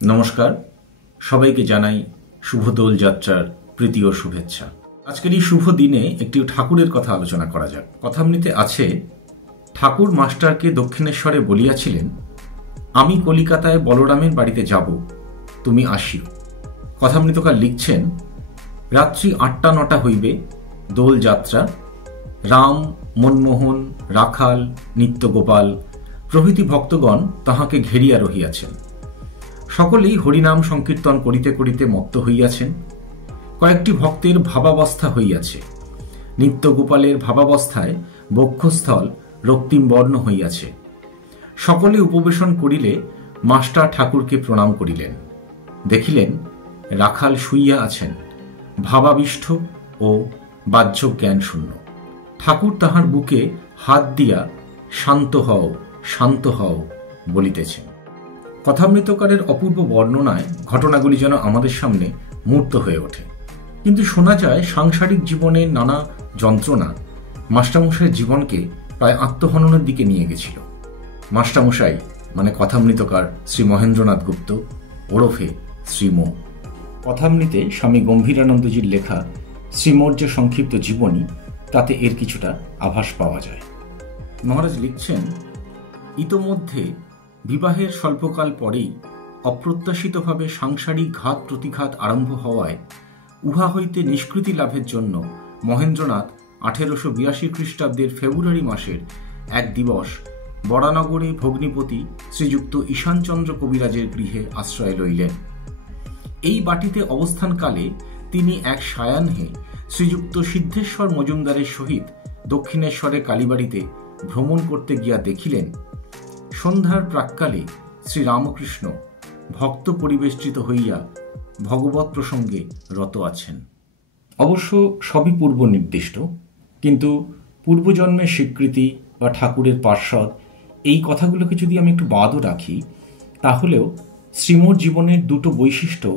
নমস্কার, সবাইকে জানাই শুভ দোল যাত্রার প্রীতি ও শুভেচ্ছা। আজকের এই শুভ দিনে একটি ঠাকুরের কথা আলোচনা করা যাক। কথামৃতে আছে, ঠাকুর মাস্টারকে দক্ষিণেশ্বরে বলিয়াছিলেন, আমি কলিকাতায় বলরামের বাড়িতে যাব, তুমি আসিও। কথামৃতকার লিখছেন, রাত্রি ৮টা-৯টা হইবে, দোল যাত্রা। রাম, মনমোহন, রাখাল, নিত্যগোপাল প্রভৃতি ভক্তগণ তাহাকে ঘেরিয়া রহিয়াছেন। সকলেই হরিনাম সংকীর্তন করিতে করিতে মত্ত হইয়াছেন। কয়েকটি ভক্তের ভাবাবস্থা হইয়াছে। নিত্যগোপালের ভাবাবস্থায় বক্ষস্থল রক্তিম বর্ণ হইয়াছে। সকলে উপবেশন করিলে মাস্টার ঠাকুরকে প্রণাম করিলেন। দেখিলেন রাখাল শুইয়া আছেন, ভাবাবিষ্ঠ ও বাহ্য জ্ঞান শূন্য। ঠাকুর তাহার বুকে হাত দিয়া শান্ত হও, শান্ত হও বলিতেছেন। কথামৃতকারের অপূর্ব বর্ণনায় ঘটনাগুলি যেন আমাদের সামনে মূর্ত হয়ে ওঠে। কিন্তু শোনা যায় সাংসারিক জীবনের নানা যন্ত্রণা মাস্টারমশাইয়ের জীবনকে প্রায় আত্মহননের দিকে নিয়ে গেছিল। মাস্টারমশাই মানে কথামৃতকার শ্রী মহেন্দ্রনাথ গুপ্ত ওরফে শ্রীমো। কথামৃতে স্বামী গম্ভীরানন্দজির লেখা শ্রীমোর যে সংক্ষিপ্ত জীবনী, তাতে এর কিছুটা আভাস পাওয়া যায়। মহারাজ লিখছেন, ইতোমধ্যে বিবাহের স্বল্পকাল পরেই অপ্রত্যাশিতভাবে সাংসারিক ঘাত প্রতিঘাত আরম্ভ হওয়ায় উহা হইতে নিষ্কৃতি লাভের জন্য মহেন্দ্রনাথ 1882 খ্রিস্টাব্দের ফেব্রুয়ারি মাসের এক দিবস বরানগরে ভগ্নিপতি শ্রীযুক্ত ঈশানচন্দ্র কবিরাজের গৃহে আশ্রয় লইলেন। এই বাটিতে অবস্থানকালে তিনি এক সায়াহ্নে শ্রীযুক্ত সিদ্ধেশ্বর মজুমদারের সহিত দক্ষিণেশ্বরে কালীবাড়িতে ভ্রমণ করতে গিয়া দেখিলেন, সন্ধ্যার প্রাক্কালে শ্রীরামকৃষ্ণ ভক্ত পরিবেষ্টিত হইয়া ভগবৎ প্রসঙ্গে রত আছেন। অবশ্য সবই পূর্ব নির্দিষ্ট, কিন্তু পূর্বজন্মের স্বীকৃতি বা ঠাকুরের পার্শ্বদ এই কথাগুলোকে যদি আমি একটু বাদও রাখি, তাহলেও শ্রীমোর জীবনের দুটো বৈশিষ্ট্য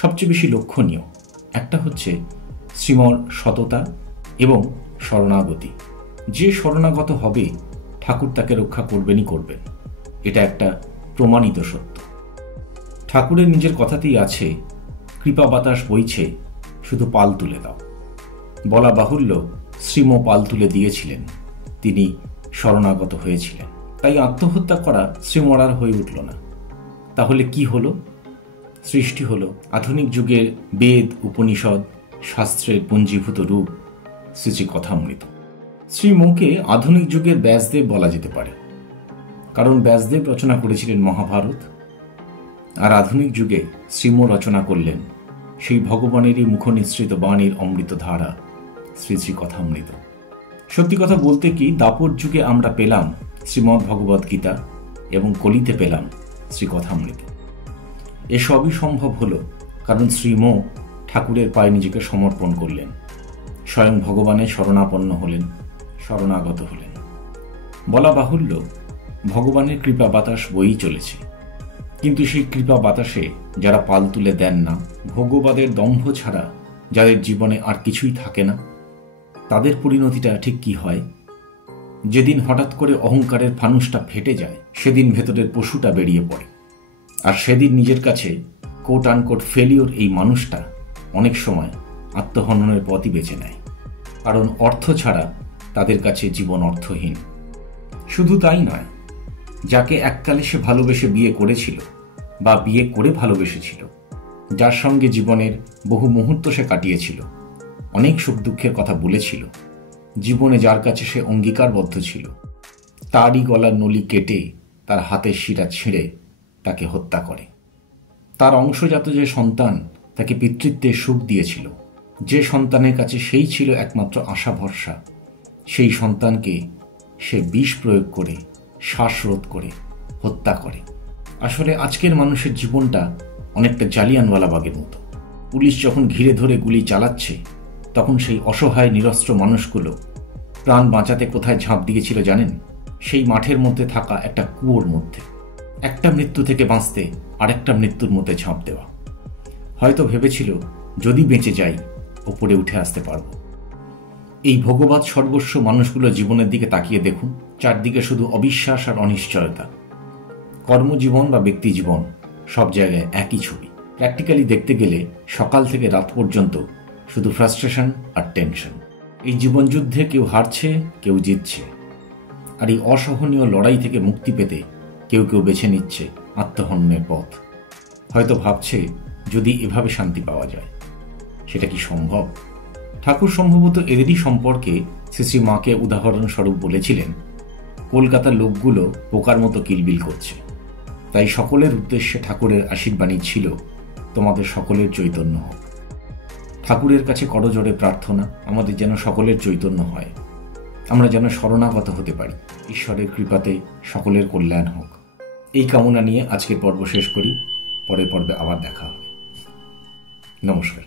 সবচেয়ে বেশি লক্ষণীয়। একটা হচ্ছে শ্রীমোর সততা এবং শরণাগতি। যে শরণাগত হবে ঠাকুর তাকে রক্ষা করবেনই করবেন, এটা একটা প্রমাণিত সত্য। ঠাকুরের নিজের কথাতেই আছে, কৃপা বাতাস বইছে, শুধু পাল তুলে দাও। বলা বাহুল্য, শ্রীমো পাল তুলে দিয়েছিলেন, তিনি শরণাগত হয়েছিলেন। তাই আত্মহত্যা করা শ্রীমোর আর হয়ে উঠল না। তাহলে কি হলো? সৃষ্টি হলো আধুনিক যুগের বেদ, উপনিষদ, শাস্ত্রের পুঞ্জীভূত রূপ শ্রী শ্রী কথামৃত। শ্রীমোকে আধুনিক যুগের ব্যাসদেব বলা যেতে পারে, কারণ ব্যাসদেব রচনা করেছিলেন মহাভারত, আর আধুনিক যুগে শ্রীমো রচনা করলেন সেই ভগবানেরই মুখনিসৃত বাণীর অমৃত ধারা শ্রী শ্রী কথামৃত। সত্যি কথা বলতে কি, দাপর যুগে আমরা পেলাম শ্রীমদ্ ভগবদ গীতা এবং কলিতে পেলাম শ্রী কথামৃত। এসবই সম্ভব হলো কারণ শ্রীমো ঠাকুরের পায়ে নিজেকে সমর্পণ করলেন, স্বয়ং ভগবানের শরণাপন্ন হলেন, শরণাগত হলেন। বলা বাহুল্য, ভগবানের কৃপা বাতাস বয়েই চলেছে, কিন্তু সেই কৃপা বাতাসে যারা পাল তুলে দেন না, ভোগবাদের দম্ভ ছাড়া যাদের জীবনে আর কিছুই থাকে না, তাদের পরিণতিটা ঠিক কি হয়? যেদিন হঠাৎ করে অহংকারের ফানুসটা ফেটে যায়, সেদিন ভেতরের পশুটা বেরিয়ে পড়ে। আর সেদিন নিজের কাছে কোট আনকোট ফেলিওর এই মানুষটা অনেক সময় আত্মহননের পথই বেছে নেয়, কারণ অর্থ ছাড়া তাদের কাছে জীবন অর্থহীন। শুধু তাই নয়, যাকে এককালে সে ভালোবেসে বিয়ে করেছিল বা বিয়ে করে ভালোবেসেছিল, যার সঙ্গে জীবনের বহু মুহূর্ত সে কাটিয়েছিল, অনেক সুখ দুঃখের কথা বলেছিল, জীবনে যার কাছে সে অঙ্গীকারবদ্ধ ছিল, তারই গলার নলি কেটে তার হাতের শিরা ছিঁড়ে তাকে হত্যা করে। তার অংশজাত যে সন্তান তাকে পিতৃত্বের সুখ দিয়েছিল, যে সন্তানের কাছে সেই ছিল একমাত্র আশা ভরসা, সেই সন্তানকে সে বিষ প্রয়োগ করে, শ্বাসরোধ করে হত্যা করে। আসলে আজকের মানুষের জীবনটা অনেকটা জালিয়ানওয়ালাবাগের মতো। পুলিশ যখন ঘিরে ধরে গুলি চালাচ্ছে, তখন সেই অসহায় নিরস্ত্র মানুষগুলো প্রাণ বাঁচাতে কোথায় ঝাঁপ দিয়েছিল জানেন? সেই মাঠের মধ্যে থাকা একটা কুয়োর মধ্যে। একটা মৃত্যু থেকে বাঁচতে আরেকটা মৃত্যুর মধ্যে ঝাঁপ দেওয়া। হয়তো ভেবেছিল, যদি বেঁচে যাই ওপরে উঠে আসতে পারবো। এই ভগবৎ সর্বস্ব মানুষগুলো জীবনের দিকে তাকিয়ে দেখুন, চারদিকে শুধু অবিশ্বাস আর অনিশ্চয়তা। কর্মজীবন বা ব্যক্তি জীবন সব জায়গায় একই ছবি। প্র্যাকটিক্যালি দেখতে গেলে সকাল থেকে রাত পর্যন্ত শুধু ফ্রাস্ট্রেশন আর টেনশন। এই জীবনযুদ্ধে কেউ হারছে, কেউ জিতছে। আর এই অসহনীয় লড়াই থেকে মুক্তি পেতে কেউ কেউ বেছে নিচ্ছে আত্মহননের পথ। হয়তো ভাবছে, যদি এভাবে শান্তি পাওয়া যায়, সেটা কি সম্ভব? ঠাকুর সম্ভবত এদেরই সম্পর্কে শ্রী মাকে উদাহরণস্বরূপ বলেছিলেন, কলকাতার লোকগুলো পোকার মতো কিলবিল করছে। তাই সকলের উদ্দেশ্যে ঠাকুরের আশীর্বাণী ছিল, তোমাদের সকলের চৈতন্য হোক। ঠাকুরের কাছে করজোড়ে প্রার্থনা, আমাদের যেন সকলের চৈতন্য হয়, আমরা যেন শরণাগত হতে পারি। ঈশ্বরের কৃপাতে সকলের কল্যাণ হোক, এই কামনা নিয়ে আজকের পর্ব শেষ করি। পরের পর্বে আবার দেখা হবে। নমস্কার।